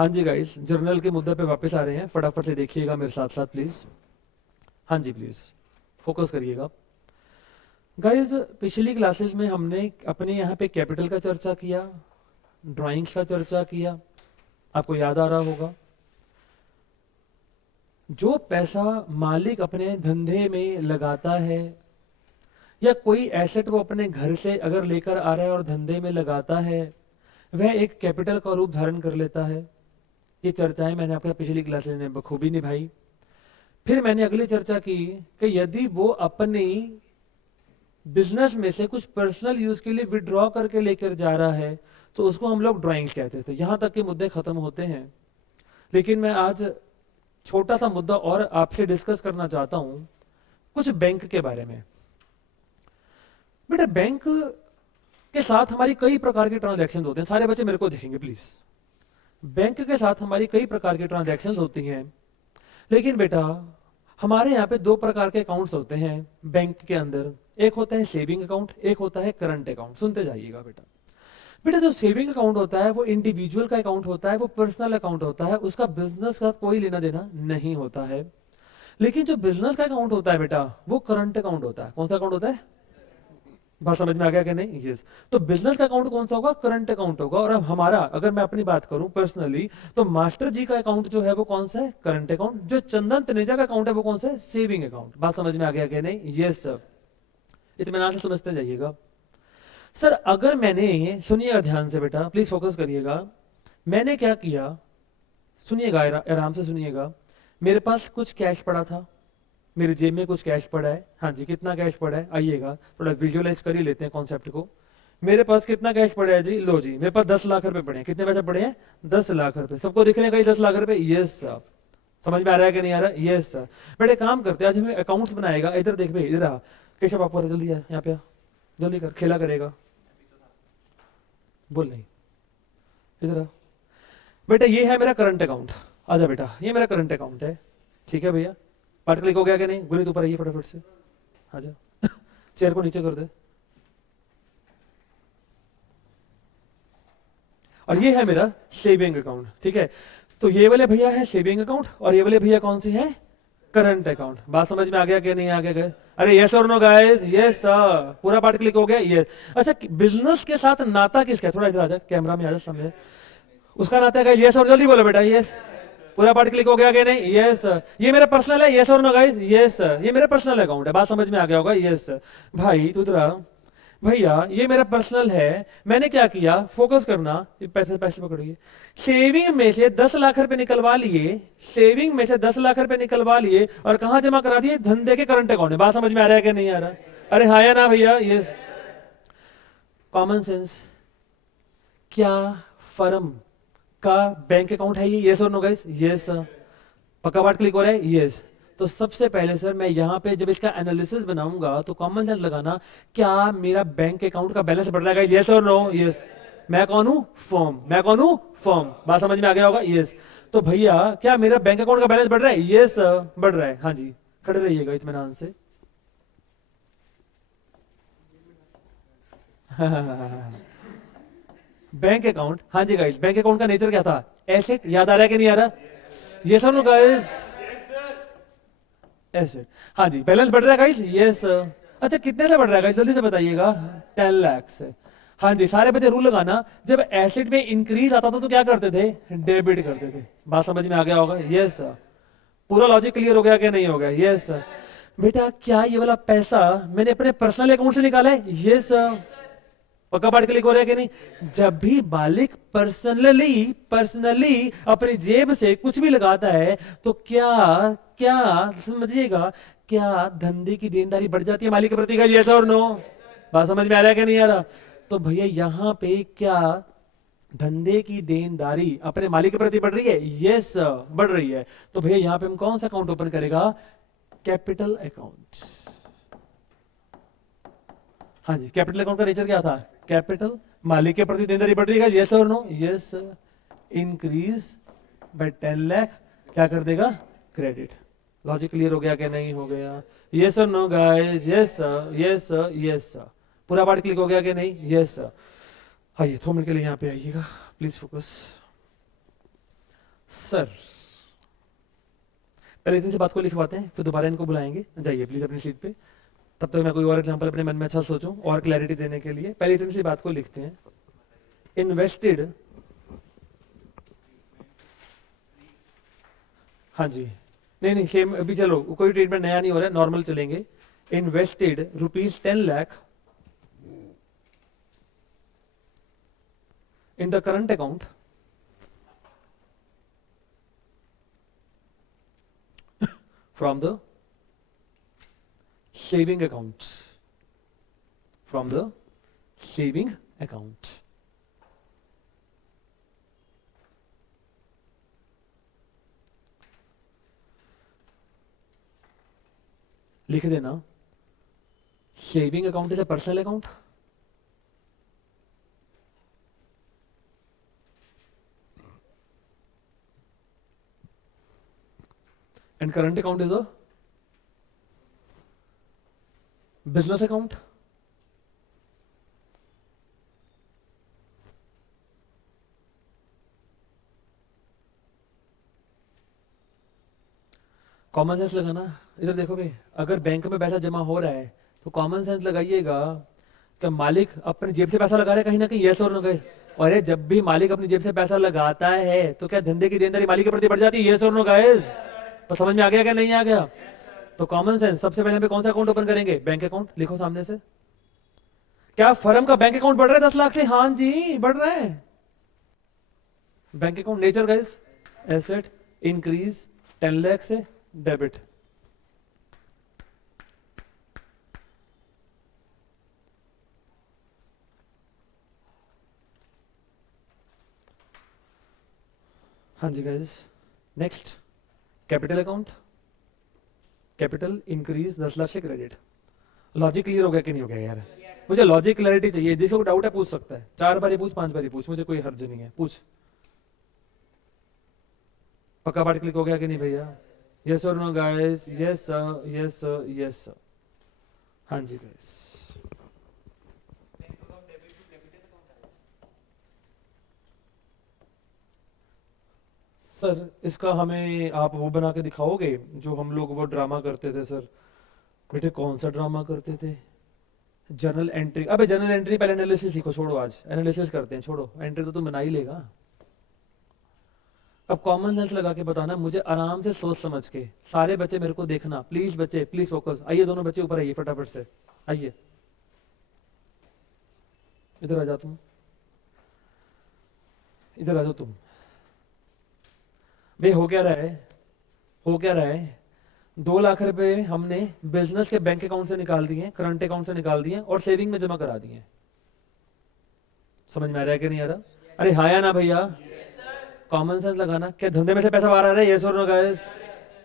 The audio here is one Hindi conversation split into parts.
हाँ जी गाइस, जर्नल के मुद्दे पे वापस आ रहे हैं, फटाफट से देखिएगा मेरे साथ साथ प्लीज। हाँ जी प्लीज फोकस करिएगा गाइस। पिछली क्लासेस में हमने अपने यहाँ पे कैपिटल का चर्चा किया, ड्राइंग्स का चर्चा किया, आपको याद आ रहा होगा। जो पैसा मालिक अपने धंधे में लगाता है या कोई एसेट वो अपने घर से अगर लेकर आ रहा है और धंधे में लगाता है, वह एक कैपिटल का रूप धारण कर लेता है। ये चर्चाएं मैंने आपके पिछली क्लासेस में बखूबी निभाई। फिर मैंने अगली चर्चा की कि यदि वो अपनी बिजनेस में से कुछ पर्सनल यूज के लिए विड्रॉ करके लेकर जा रहा है तो उसको हम लोग ड्राइंग्स कहते थे। यहां तक के मुद्दे खत्म होते हैं, लेकिन मैं आज छोटा सा मुद्दा और आपसे डिस्कस करना चाहता हूं, कुछ बैंक के बारे में। बेटा बैंक के साथ हमारी कई प्रकार के ट्रांजैक्शन होते हैं। सारे बच्चे मेरे को देखेंगे प्लीज। बैंक के साथ हमारी कई प्रकार की ट्रांजैक्शन होती हैं, लेकिन बेटा हमारे यहाँ पे दो प्रकार के अकाउंट्स होते हैं बैंक के अंदर। एक होता है सेविंग अकाउंट, एक होता है करंट अकाउंट। सुनते जाइएगा बेटा। बेटा जो सेविंग अकाउंट होता है वो इंडिविजुअल का अकाउंट होता है, वो पर्सनल अकाउंट होता है, उसका बिजनेस का कोई लेना देना नहीं होता है। लेकिन जो बिजनेस का अकाउंट होता है बेटा वो करंट अकाउंट होता है। कौन सा अकाउंट होता है? बात समझ में आ गया कि नहीं? यस। तो बिजनेस का अकाउंट कौन सा होगा? करंट अकाउंट होगा। और अब हमारा, अगर मैं अपनी बात करूं पर्सनली, तो मास्टर जी का अकाउंट जो है वो कौन सा है? Current account. जो चंदन तनेजा का अकाउंट है वो कौन सा है? Saving account. बात समझ में आ गया कि नहीं? Yes sir. इत्मीनान से समझते जाइएगा। सर अगर मैंने, सुनिएगा ध्यान से बेटा, प्लीज फोकस करिएगा। मैंने क्या किया, सुनिएगा आराम से सुनिएगा। मेरे पास कुछ कैश पड़ा था, मेरी जेब में कुछ कैश पड़ा है। हाँ जी, कितना कैश पड़ा है? आइएगा थोड़ा विजुअलाइज कर ही लेते हैं कॉन्सेप्ट को। मेरे पास कितना कैश पड़ा है जी? लो जी, मेरे पास 10 लाख रुपए पड़े हैं। कितने पैसे पड़े हैं? 10 लाख रुपए। सबको दिख रहे हैं कहीं 10 लाख रुपए? Yes sir. समझ में आ रहा है कि नहीं आ रहा? Yes sir. बेटे काम करते हैं, आज हमें अकाउंट्स बनाएगा। इधर देख भाई, इधर आ केशव, आपको जल्दी आ, यहाँ पे आ, जल्दी कर, खेला करेगा। बोल नहीं, इधर आ बेटा। ये है मेरा करंट अकाउंट। आजा बेटा, ये मेरा करंट अकाउंट है। ठीक है भैया, पार्ट क्लिक हो गया कि नहीं? गुनी ऊपर आइए फटाफट से, आजा चेयर को नीचे कर दे। और ये है मेरा सेविंग अकाउंट। ठीक है, तो ये वाले भैया है सेविंग अकाउंट और ये वाले भैया कौन सी है? Current account. बात समझ में आ गया कि नहीं आ गया? अरे यस और नो गाइस? Yes sir. पूरा पार्ट क्लिक हो गया? यस। अच्छा, बिजनेस के साथ नाता किसका है? थोड़ा इधर आ जा, कैमरा में आ जा सामने। उसका नाता है यस और जल्दी बोलो बेटा। यस। पूरा पार्ट क्लिक हो गया कि नहीं? यस। ये मेरा पर्सनल है? यस और नो गाइस? यस। ये मेरा पर्सनल अकाउंट है। बात समझ में आ गया होगा? यस। भाई तू इधर आ भैया, ये मेरा पर्सनल है। मैंने क्या किया, फोकस करना, ये पैसे पैसे पकड़िए। सेविंग में से 10 लाख रुपए निकलवा लिए, सेविंग में से 10 लाख रुपए निकलवा लिए और कहां जमा करा दिए? धंधे के करंट अकाउंट में। बात समझ में आ रहा है कि नहीं आ रहा? अरे हाँ या ना भैया? यस। Common sense. क्या फर्म का बैंक अकाउंट है ये? यस और नो गाइस? यस। पक्का पार्ट क्लिक हो रहा है? यस। तो सबसे पहले सर मैं यहाँ पे जब इसका एनालिसिस बनाऊंगा तो कॉमन सेंस लगाना, क्या मेरा बैंक अकाउंट का बैलेंस बढ़ रहा है? यस और नो? यस। मैं कौन हूं? फर्म। मैं कौन हूं? फर्म। बात समझ में आ गया होगा? यस। तो भैया क्या मेरा बैंक अकाउंट का बैलेंस बढ़ रहा है? यस बढ़ रहा है। हाँ जी, खड़े रहिएगा इत्मीनान से। बैंक अकाउंट, हाँ जी गाइस, बैंक अकाउंट का नेचर क्या था? एसेट। याद आ रहा है कि नहीं आ रहा? यस और नो गाइस? एसेट। हाँ जी, बैलेंस बढ़ रहा है गाइस? यस। अच्छा कितने से बढ़ रहा है गाइस? जल्दी से बताइएगा। 10 लाख से। हाँ जी, सारे बच्चे रूल लगाना, जब एसेट में इंक्रीज आता था तो क्या करते थे? डेबिट करते थे। बात समझ में आ गया होगा? यस। पूरा लॉजिक क्लियर हो गया क्या नहीं हो गया? यस। बेटा क्या ये वाला पैसा मैंने अपने पर्सनल अकाउंट से निकाला है? यस। पक्का पार्ट क्लिक हो रहा है कि नहीं? जब भी मालिक पर्सनली पर्सनली अपनी जेब से कुछ भी लगाता है तो क्या क्या समझिएगा, क्या धंधे की देनदारी बढ़ जाती है मालिक के प्रति? का यस और नो? बात समझ में आ रहा है कि नहीं आ रहा? तो भैया यहाँ पे क्या धंधे की देनदारी अपने मालिक के प्रति बढ़ रही है? यस बढ़ रही है। तो भैया यहाँ पे हम कौन सा अकाउंट ओपन करेगा? Capital account. हाँ जी, कैपिटल अकाउंट का नेचर क्या था? कैपिटल। मालिक के प्रति देनदारी बढ़ रही है? यस और no? Yes. Increase by 10 lakh क्या कर देगा? क्रेडिट। लॉजिक क्लियर हो गया क्या नहीं हो गया? यस और no guys? Yes yes yes. पूरा पार्ट क्लिक हो गया कि नहीं? यस। आइए 2 मिनट के लिए यहाँ पे आइएगा प्लीज, फोकस। सर पहले इतनी सी बात को लिखवाते हैं, फिर दोबारा इनको बुलाएंगे। जाइए प्लीज अपनी सीट पे, तब तक मैं कोई और एग्जांपल अपने मन में अच्छा सोचूं और क्लैरिटी देने के लिए। पहले इतनी सी बात को लिखते हैं, इन्वेस्टेड, हाँ जी, नहीं नहीं सेम अभी, चलो कोई ट्रीटमेंट नया नहीं हो रहा है, नॉर्मल चलेंगे। Invested ₹10 lakh in the current account from the saving account, from the saving account। लिख देना, saving account is a personal account and current account is a business account। Common sense लगाना। इधर देखो भाई, अगर बैंक में पैसा जमा हो रहा है तो कॉमन सेंस लगाइएगा कि मालिक अपनी जेब से पैसा लगा रहा है कहीं ना कहीं, यस और नो गाइस। और जब भी मालिक अपनी जेब से पैसा लगाता है तो क्या धंधे की देनदारी मालिक के प्रति बढ़ जाती है, यस और नो गाइस। तो समझ में आ गया क्या नहीं आ गया? तो कॉमन सेंस, सबसे पहले हम कौन सा अकाउंट ओपन करेंगे? Bank account. लिखो सामने से, क्या फर्म का बैंक अकाउंट बढ़ रहा है 10 लाख से? हाँ जी बढ़ रहा है। Bank account nature guys, asset increase 10 lakh से डेबिट। हाँ जी guys, next capital account, capital increase 10 lakh से क्रेडिट। लॉजिक क्लियर हो गया कि नहीं हो गया यार? मुझे लॉजिक क्लैरिटी चाहिए, जिसको डाउट है पूछ सकता है, 4 बारी पूछ, 5 बारी पूछ, मुझे कोई हर्ज नहीं है, पूछ। पक्का पार्ट क्लिक हो गया कि नहीं भैया? यस और no guys? Yes sir, yes sir, yes sir. हाँ जी गाइस, सर इसका हमें आप वो बना के दिखाओगे जो हम लोग वो ड्रामा करते थे सर? बेटे कौन सा ड्रामा करते थे? Journal entry. अबे जर्नल एंट्री पहले एनालिसिस सीखो, छोड़ो आज एनालिसिस करते हैं, छोड़ो एंट्री तो तुम बना ही लेगा। अब कॉमन सेंस लगा के बताना मुझे, आराम से सोच समझ के। सारे बच्चे मेरे को देखना प्लीज, बच्चे प्लीज फोकस। आइए दोनों बच्चे ऊपर आइए फटाफट से, आइए इधर आ जाओ तुम, इधर आ जाओ तुम। भाई हो क्या रहा है, हो क्या रहा है? 2 लाख रुपए हमने बिजनेस के बैंक अकाउंट से निकाल दिए, करंट अकाउंट से निकाल दिए और सेविंग में जमा करा दिए। समझ में आ रहा है कि नहीं आ रहा? अरे हाँ या ना भैया? कॉमन सेंस लगाना। क्या धंधे में से पैसा बाहर आ रहा है? यस और नो गाइस?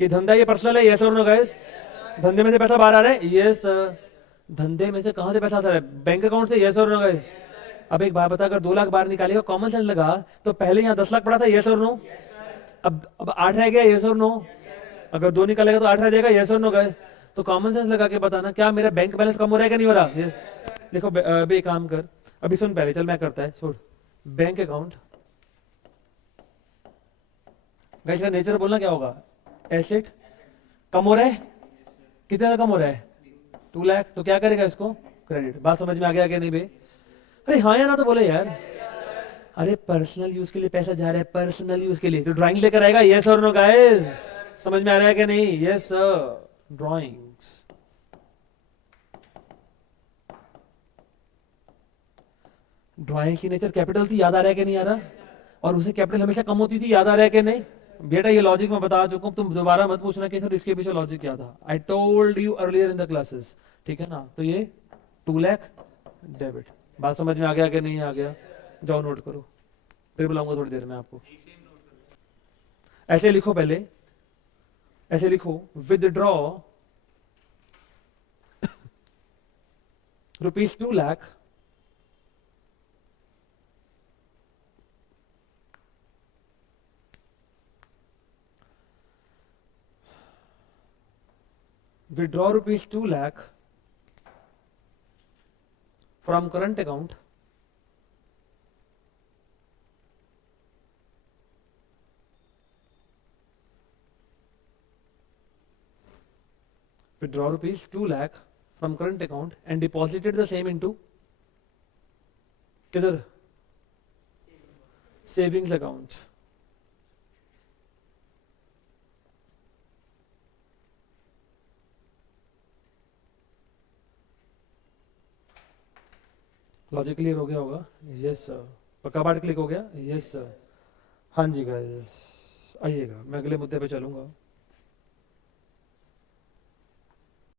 ये धंधा, ये पर्सनल है, यस और नो गाइस? धंधे में से पैसा बाहर आ रहा है? यस। धंधे में से कहां से पैसा आता है? बैंक अकाउंट से, यस और नो गाइस? अब एक बात बता, अगर 2 लाख बाहर निकालेगा, कॉमन सेंस लगा, तो पहले यहाँ 10 लाख पड़ा था, यस और नो? अब 8 रह गया, यस और नो? अगर 2 निकालेगा तो 8 रह जाएगा, यस और नो गाइस? तो कॉमन सेंस लगा के बताना, क्या मेरा बैंक बैलेंस कम हो रहा है कि नहीं हो रहा? yes। देखो अभी एक काम कर, अभी सुन पहले, चल मैं करता है, छोड़। बैंक अकाउंट गाइस का नेचर बोलना क्या होगा? एसेट कम हो रहा है, कितना कम हो रहा है? 2 लाख। तो क्या करेगा इसको? क्रेडिट। बात समझ में आ गया कि नहीं बे? अरे हाँ या ना तो बोले यार। अरे पर्सनल यूज के लिए पैसा जा रहा है, पर्सनल यूज के लिए, तो ड्राइंग लेकर आएगा, यस और नो गाइस? समझ में आ रहा है कि नहीं? Yes sir, drawings. ड्राइंग की नेचर कैपिटल थी, याद आ रहा है कि नहीं आ रहा? और उसे कैपिटल हमेशा कम होती थी, याद आ रहा है कि नहीं? बेटा ये लॉजिक मैं बता चुका हूं, तुम दोबारा मत पूछना कि सर इसके पीछे लॉजिक क्या था। I told you earlier in the classes, ठीक है ना? तो ये 2 लाख डेबिट। बात समझ में आ गया कि नहीं आ गया? जाओ नोट करो, फिर बुलाऊंगा थोड़ी देर में आपको। ऐसे लिखो पहले, ऐसे लिखो, withdraw ₹2 lakh withdraw ₹2 lakh from current account withdraw rupees 2 lakh from current account and deposited the same into किधर, सेविंग्स अकाउंट। लॉजिक क्लियर हो गया होगा? Yes sir. पक्का पार्ट क्लिक हो गया? Yes sir. हाँ जी गाइस, आइएगा, मैं अगले मुद्दे पे चलूंगा।